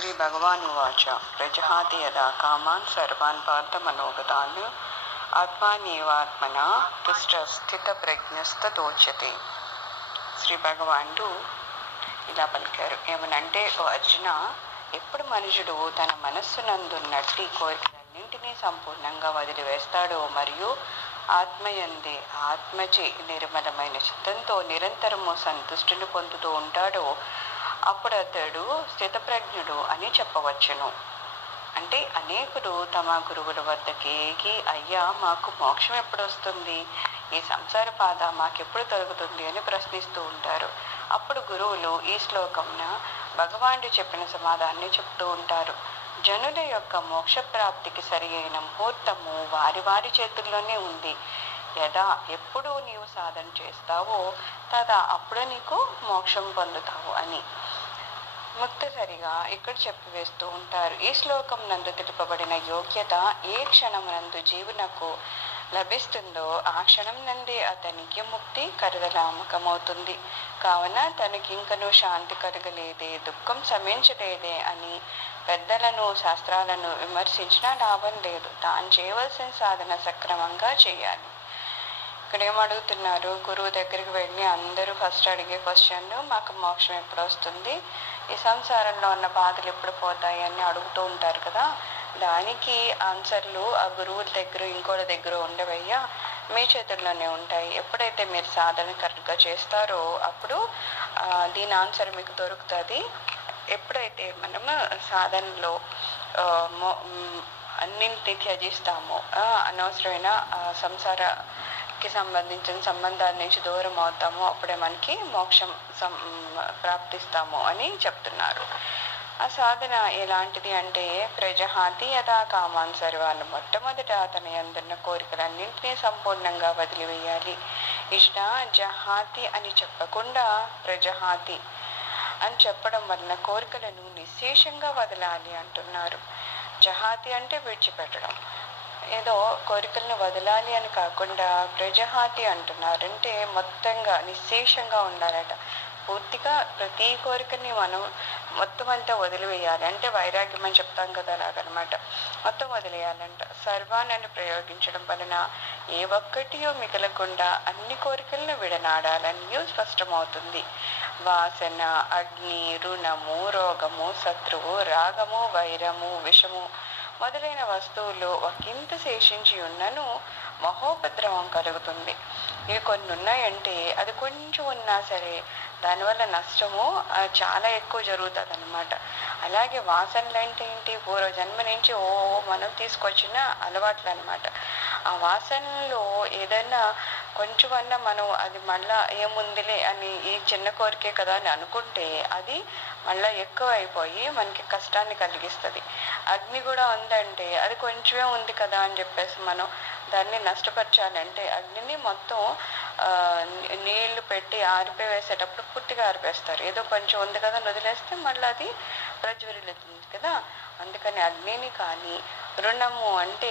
श्रीभगवानुवाच प्रजहाति यदा कामान् सर्वान् पार्थमनोगतान् ఆత్మానేవాత్మన తుష్ట స్థిత ప్రజ్ఞస్తోచ్యతే. శ్రీ భగవానుడు ఇలా పలికారు. ఏమనంటే, ఓ అర్జున, ఎప్పుడు మనుషుడు తన మనస్సునందున్నట్టి కోరికలన్నింటినీ సంపూర్ణంగా వదిలివేస్తాడో మరియు ఆత్మయందే ఆత్మచే నిర్మలమైన చిత్తంతో నిరంతరము సంతుష్టిని పొందుతూ ఉంటాడో అప్పుడు అతడు స్థితప్రజ్ఞుడు అని చెప్పవచ్చును. అంటే అనేకులు తమ గురువుల వద్దకి అయ్యా, మాకు మోక్షం ఎప్పుడు వస్తుంది, ఈ సంసార బాధ మాకెప్పుడు తొలగుతుంది అని ప్రశ్నిస్తూ ఉంటారు. అప్పుడు గురువులు ఈ శ్లోకంన భగవానుడు చెప్పిన సమాధానాన్ని చెప్తూ ఉంటారు. జనుల యొక్క మోక్ష ప్రాప్తికి సరి అయిన ముహూర్తము వారి వారి చేతుల్లోనే ఉంది. యదా ఎప్పుడు నీవు సాధన చేస్తావో తదా అప్పుడు నీకు మోక్షం పొందుతావు అని ముక్తసరిగా ఇక్కడ చెప్పివేస్తూ ఉంటారు. ఈ శ్లోకం నందు తెలుపబడిన యోగ్యత ఏ క్షణమునందు జీవునకు లభిస్తుందో ఆ క్షణం నందే అతనికి ముక్తి కరదలామకమవుతుంది. కావున తనకింకను శాంతి కలగలేదే, దుఃఖం శమించలేదే అని పెద్దలను శాస్త్రాలను విమర్శించినా లాభం లేదు. తాను చేయవలసిన సాధన సక్రమంగా చేయాలి. ఇక్కడ ఏమడుగుతున్నారు, గురువు దగ్గరికి వెళ్ళి అందరూ ఫస్ట్ అడిగే క్వశ్చన్, మాకు మోక్షం ఎప్పుడు వస్తుంది, ఈ సంసారంలో ఉన్న బాధలు ఎప్పుడు పోతాయి అని అడుగుతూ ఉంటారు కదా. దానికి ఆన్సర్లు ఆ గురువుల దగ్గర ఇంకోళ్ళ దగ్గర ఉండవయ్యా, మీ చేతుల్లోనే ఉంటాయి. ఎప్పుడైతే మీరు సాధన కరెక్ట్గా చేస్తారో అప్పుడు దీని ఆన్సర్ మీకు దొరుకుతుంది. ఎప్పుడైతే మనము సాధనలో అన్నింటినీ త్యజిస్తామో, అనవసరమైన సంసారకి సంబంధించిన సంబంధాల నుంచి దూరం అవుతామో అప్పుడే మనకి మోక్షం ప్రాప్తిస్తాము అని చెప్తున్నారు. ఆ సాధన ఎలాంటిది అంటే, ప్రజహాతి యథా కామాన్ సర్వాన్ని, మొట్టమొదట తన యందున్న కోరికలన్నింటినీ సంపూర్ణంగా వదిలివేయాలి. ఇష్ట జహాతి అని చెప్పకుండా ప్రజహాతి అని చెప్పడం వలన కోరికలను నిశ్శేషంగా వదలాలి అంటున్నారు. జహాతి అంటే విడిచిపెట్టడం, ఏదో కోరికలను వదలాలి అని కాకుండా ప్రజహాతి అంటున్నారు. అంటే మొత్తంగా నిశ్శేషంగా ఉండాలట. పూర్తిగా ప్రతి కోరికని మనం మొత్తం అంతా వదిలివేయాలి. అంటే వైరాగ్యం అని చెప్తాం కదా, అలాగనమాట. మొత్తం వదిలేయాలంట. సర్వాన్ని ప్రయోగించడం వలన ఏ ఒక్కటియో మిగలకుండా అన్ని కోరికలను విడనాడాలని స్పష్టమవుతుంది. వాసన, అగ్ని, రుణము, రోగము, శత్రువు, రాగము, వైరము, విషము మొదలైన వస్తువులు ఒకంత శేషించి ఉన్నను మహోపద్రవం కలుగుతుంది. ఇవి కొన్ని ఉన్నాయంటే అది కొంచెం ఉన్నా సరే దానివల్ల నష్టము చాలా ఎక్కువ జరుగుతుంది అన్నమాట. అలాగే వాసనలు అంటే ఏంటి, పూర్వజన్మ నుంచి మనం తీసుకొచ్చిన అలవాట్లు అనమాట. ఆ వాసనలో ఏదైనా కొంచెమన్నా మనం అది మళ్ళా ఏముందిలే అని, ఈ చిన్న కోరికే కదా అని అనుకుంటే అది మళ్ళీ ఎక్కువ అయిపోయి మనకి కష్టాన్ని కలిగిస్తుంది. అగ్ని కూడా ఉందంటే అది కొంచెమే ఉంది కదా అని చెప్పేసి మనం దాన్ని నష్టపరచాలంటే అగ్నిని మొత్తం నీళ్లు పెట్టి ఆరిపేసేటప్పుడు పూర్తిగా ఆరిపేస్తారు. ఏదో కొంచెం ఉంది కదా వదిలేస్తే మళ్ళీ అది ప్రజ్వరిల్లుతుంది కదా. అందుకని అగ్నిని కానీ, రుణము అంటే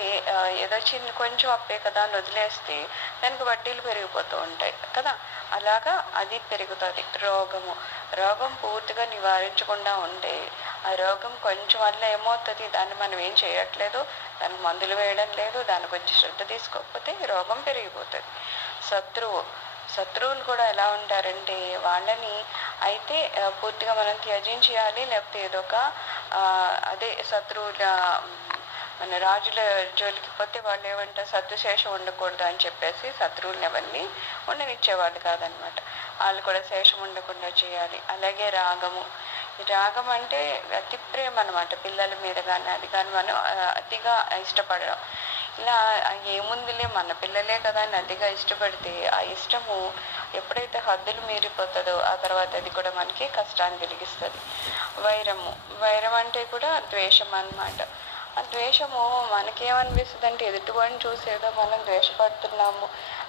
ఏదో కొంచెం అప్పే కదా అని వదిలేస్తే దానికి వడ్డీలు పెరిగిపోతూ ఉంటాయి కదా, అలాగా అది పెరుగుతుంది. రోగం పూర్తిగా నివారించకుండా ఉంటే ఆ రోగం కొంచెం వల్ల ఏమవుతుంది, దాన్ని మనం ఏం చేయట్లేదు, దానికి మందులు వేయడం లేదు, దాని గురించి శ్రద్ధ తీసుకోకపోతే రోగం పెరిగిపోతుంది. శత్రువులు కూడా ఎలా ఉంటారంటే వాళ్ళని అయితే పూర్తిగా మనం త్యజించేయాలి, లేకపోతే ఏదో ఒక అదే శత్రువుల మన రాజుల జోలికి పోతే వాళ్ళు ఏమంటారు, శత్రుశేషం ఉండకూడదు అని చెప్పేసి శత్రువులను ఎవరిని ఉండనిచ్చేవాళ్ళు కాదనమాట. వాళ్ళు కూడా శేషం ఉండకుండా చేయాలి. అలాగే రాగం అంటే అతి ప్రేమ అనమాట, పిల్లల మీద కానీ అది కానీ మనం అతిగా ఇష్టపడడం. ఇలా ఏముందిలే మన పిల్లలే కదా అని అతిగా ఇష్టపడితే ఆ ఇష్టము ఎప్పుడైతే హద్దులు మీరిపోతుందో ఆ తర్వాత అది కూడా మనకి కష్టాన్ని కలిగిస్తుంది. వైరం అంటే కూడా ద్వేషం అన్నమాట. ఆ ద్వేషము మనకేమనిపిస్తుంది అంటే ఎదుటివాడిని చూసేదో మనం ద్వేషపడుతున్నాము,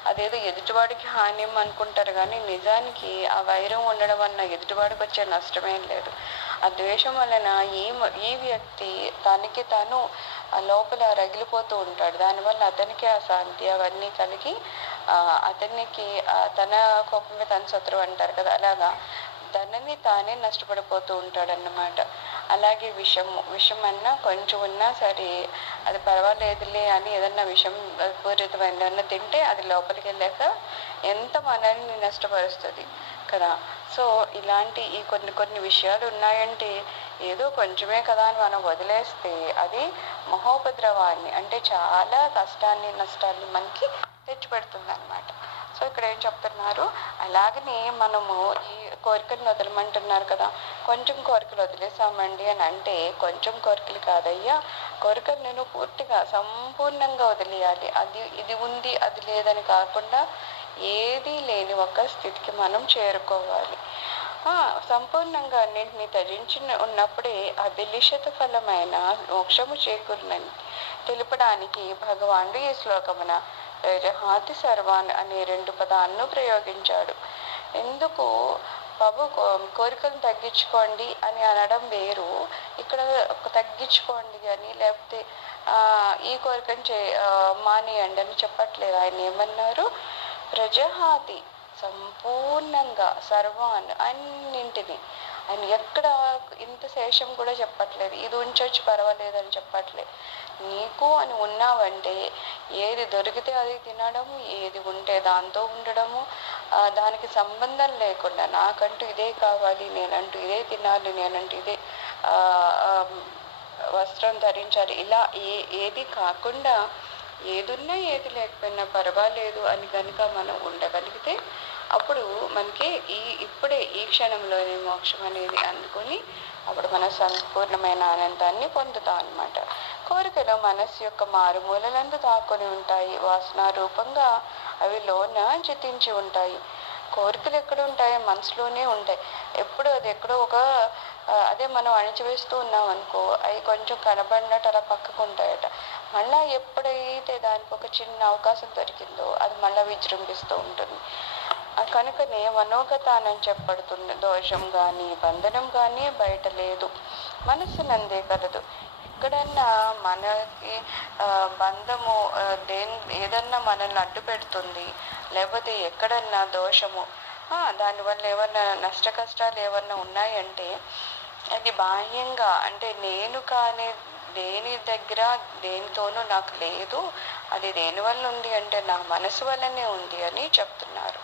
అదేదో ఎదుటివాడికి హాని అనుకుంటారు. కానీ నిజానికి ఆ వైరం ఉండడం వలన ఎదుటివాడికి వచ్చే నష్టమేం లేదు. ఆ ద్వేషం వలన ఈ వ్యక్తి తనకి తాను లోపల రగిలిపోతూ ఉంటాడు. దానివల్ల అతనికి అశాంతి అవన్నీ కలిగి అతనికి తన కోపమే తన శత్రువు అంటారు కదా, అలాగా తనని తానే నష్టపడిపోతూ ఉంటాడన్నమాట. అలాగే విషం అన్నా కొంచెం ఉన్నా సరే అది పర్వాలేదులే అని ఏదన్నా విషం పూరితమైన తింటే అది లోపలికి వెళ్ళాక ఎంత మనల్ని నష్టపరుస్తుంది కదా. సో ఇలాంటి ఈ కొన్ని విషయాలు ఉన్నాయంటే ఏదో కొంచెమే కదా అని మనం వదిలేస్తే అది మహోపద్రవాన్ని అంటే చాలా కష్టాన్ని నష్టాన్ని మనకి తెచ్చిపెడుతుంది అనమాట. సో ఇక్కడ ఏం చెప్తున్నారు, అలాగనే మనము ఈ కోరికలను వదలమంటున్నారు కదా. కొంచెం కోరికలు వదిలేసామండి అని అంటే కొంచెం కోరికలు కాదయ్యా, కోరికలు నేను పూర్తిగా సంపూర్ణంగా వదిలేయాలి. ఇది ఉంది అది లేదని కాకుండా ఏదీ లేని ఒక స్థితికి మనం చేరుకోవాలి. సంపూర్ణంగా అన్నింటినీ త్యజించి ఉన్నప్పుడే అభిలిషిత ఫలమైన మోక్షము చేకూరునని తెలుపడానికి భగవానుడు ఈ శ్లోకమున రజహాతి సర్వాన్ అనే 2 పదాలను ప్రయోగించాడు. ఎందుకు బాబు కోరికలను తగ్గించుకోండి అని అనడం వేరు, ఇక్కడ తగ్గించుకోండి అని లేకపోతే ఈ కోరికను మానేయండి అని చెప్పట్లేదు. ఆయన ఏమన్నారు, ప్రజహాతి సంపూర్ణంగా సర్వాన్ అన్నింటినీ. ఆయన ఎక్కడ ఇంత శేషం కూడా చెప్పట్లేదు, ఇది ఉంచొచ్చు పర్వాలేదని చెప్పట్లేదు. నీకు అని ఉన్నావంటే ఏది దొరికితే అది తినడం, ఏది ఉంటే దాంతో ఉండడము, దానికి సంబంధం లేకుండా నాకంటూ ఇదే కావాలి, నేనంటూ ఇదే తినాలి, నేనంటూ ఇదే వస్త్రం ధరించాలి, ఇలా ఏది కాకుండా ఏదున్నా ఏది లేకపోయినా పర్వాలేదు అని కనుక మనం ఉండగలిగితే అప్పుడు మనకి ఇప్పుడే ఈ క్షణంలోనే మోక్షం అనేది అందుకొని అప్పుడు మన సంపూర్ణమైన ఆనందాన్ని పొందుతాం అన్నమాట. కోరికలు మనస్సు యొక్క మారుమూలలందు దాక్కొని ఉంటాయి. వాసన రూపంగా అవి లోన చితించి ఉంటాయి. కోరికలు ఎక్కడ ఉంటాయి, మనసులోనే ఉంటాయి. ఎప్పుడు అది ఎక్కడో అదే మనం అణిచివేస్తూ ఉన్నాం అనుకో, అవి కొంచెం కనబడినట్టు అలా పక్కకు ఉంటాయట. మళ్ళా ఎప్పుడైతే దానికి ఒక చిన్న అవకాశం దొరికిందో అది మళ్ళీ విజృంభిస్తూ ఉంటుంది. కనుకనే మనోగతానం చెప్పబడుతుంది. దోషం కానీ బంధనం కానీ బయట లేదు, మనస్సునందే కలదు. ఎక్కడన్నా మనకి బంధము ఏదన్నా మనల్ని అడ్డు పెడుతుంది, లేకపోతే ఎక్కడన్నా దోషము దానివల్ల ఏమన్నా నష్ట కష్టాలు ఏమన్నా ఉన్నాయంటే అది బాహ్యంగా అంటే నేను కానీ దేని దగ్గర దేనితోనూ నాకు లేదు, అది దేని వల్ల ఉంది అంటే నా మనసు వల్లనే ఉంది అని చెప్తున్నారు.